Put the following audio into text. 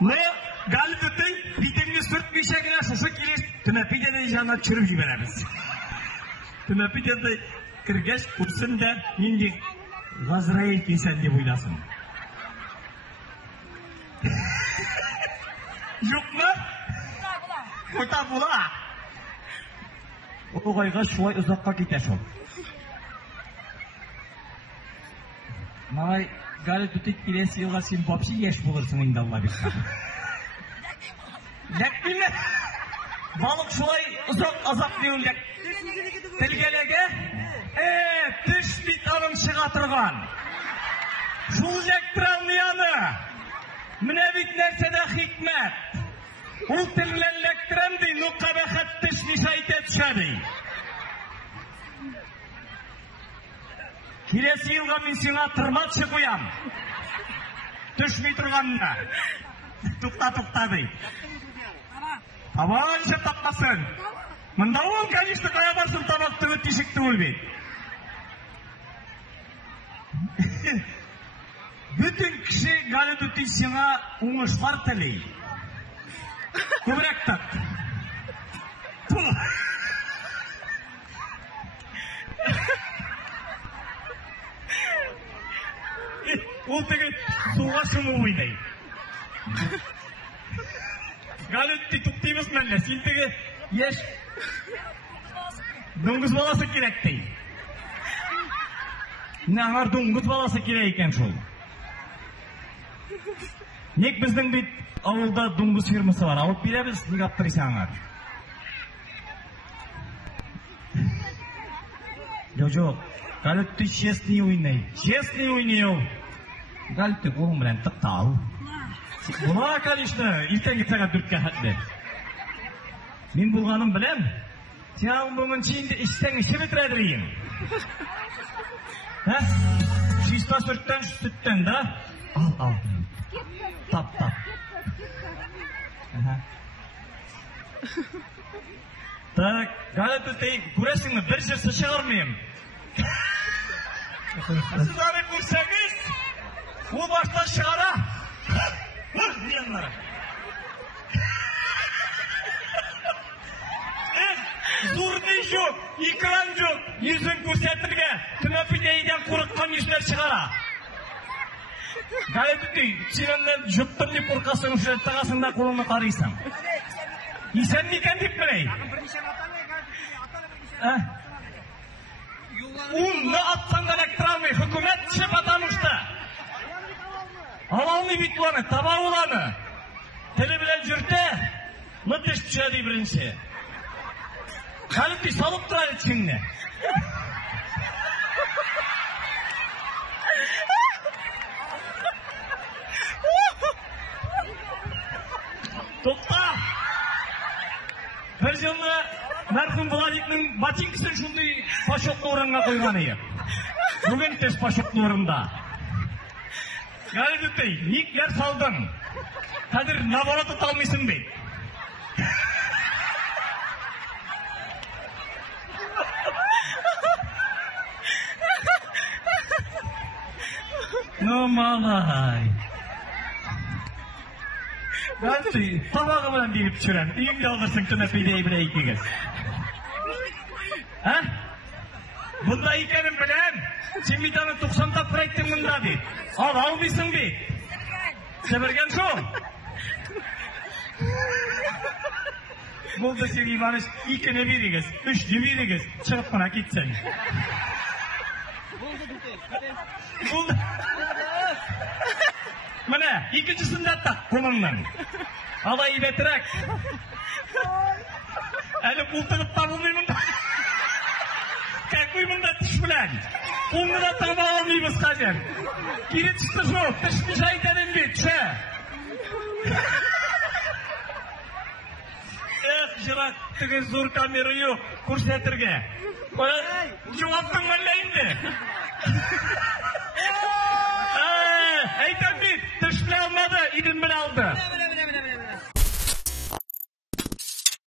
Мына галып өтей, битемге сүрт бейшегіне шошы келес, түнәпидені жанына чүріп жібереміз. Түнәпидені кіргеш күрсін де, менде ғазраил кесен деп ойласын. Жоқ ма? Құта бұла. Оғайға шулай ұзаққа кетеш ол. Мағай, галып өтек келесі елға сен бапши еш болырсың енді Алла берсін. Ләкпілі, балық шулай ұзақ азап деуілдік. Тілгелеге, түш бит анын шыға тұрған. Шул ләктірамнияны, міне бит нәрседе хикмет. Ол тілгілен ләктірамды, нұққа бәхет түш нишайте түшәді. Келесі елға мен сеңа тұрматшы қоям. Түшмей тұрғанына. Тұқта-тұқтады. Табан жеп тапқасын. Мұнда ол кәнішті қая барсын табақты өттешікті өлбей. Бүтін кіші ғалы дүтті сеңа оңышпар тілей. Көбірек тақ. Ол тегі суға шымы ойдай. Галетті тұқтаймыз мәлі, сен тегі еш доңғыз баласы керек дей. Нағар доңғыз баласы керек екен шол. Нек біздің бет ауылда доңғыз фирмасы бар, алып береміз, неге аптырыса аңар. Жоқ, Галетті честный ойнай. Честный ойнай ол. Галетті қолың білән тұқтал. Бұла, конечно, илтен кетсеға дүртке хәтті. Мен болғаным білем, сен бұның чейінде іштен іші бітірәдір ең. Шиста сүрттен сүттен, да? Ал. Тап. Так, Галетті көресіңі бір жерсі шығармайым. Сіз ары көрсеңіз, ол баштан шығара. Зурный жоқ, экран жоқ, езін көрсетірге, түнәпидейден қорыққан ешілер шығара. Галетті, сенімден жұттым деп қорқасың, үшілер тағасында қолыңды қарайсың. Исен некен деп білей? Унны атсаңдан әктірамай, хүкімет шеп атамышты. Алауны бит оланы, таба оланы. Тілі білен жүрді, мұттеш түшәді бірінші. Қалыпты салып тұрар етшіңіне. Тоқта! Бір жылы мәрхім Владикның ботинкісін шундай пашоқты орынға қойған ие. Бүгін тез пашоқты орында. Галетті, ник ер салдың. Қазір набораты талмайсың бей. Ну, малай. Галетті, табағы білен беріп түсірем. Үйімде алғырсың түнәпейдей білей кегіз. Бұнда екенім білем. Сен битаны 90 тап проекттің мұнда бей. Ал, алмайсың бей. Сәбірген сол. Болды сен Иваныш, 2-не берегіз, 3-не берегіз. Шығып қына кетсен. Болды. Міне, 2-шісінде аттақ қолыңнан. Алай бәтірәк. Әлі бұлтығып табылмаймын да. Какой мында түш білән? Оны да таба алмаймыз қазір. Керетшісі жоқ, түшті жайтадың бет, түші. Жырақ, түгі зор камера жоқ, көрсетірге. Жуаптың мәлеймді. Әйтен бет, түш біле алмады, үйдің біле алды.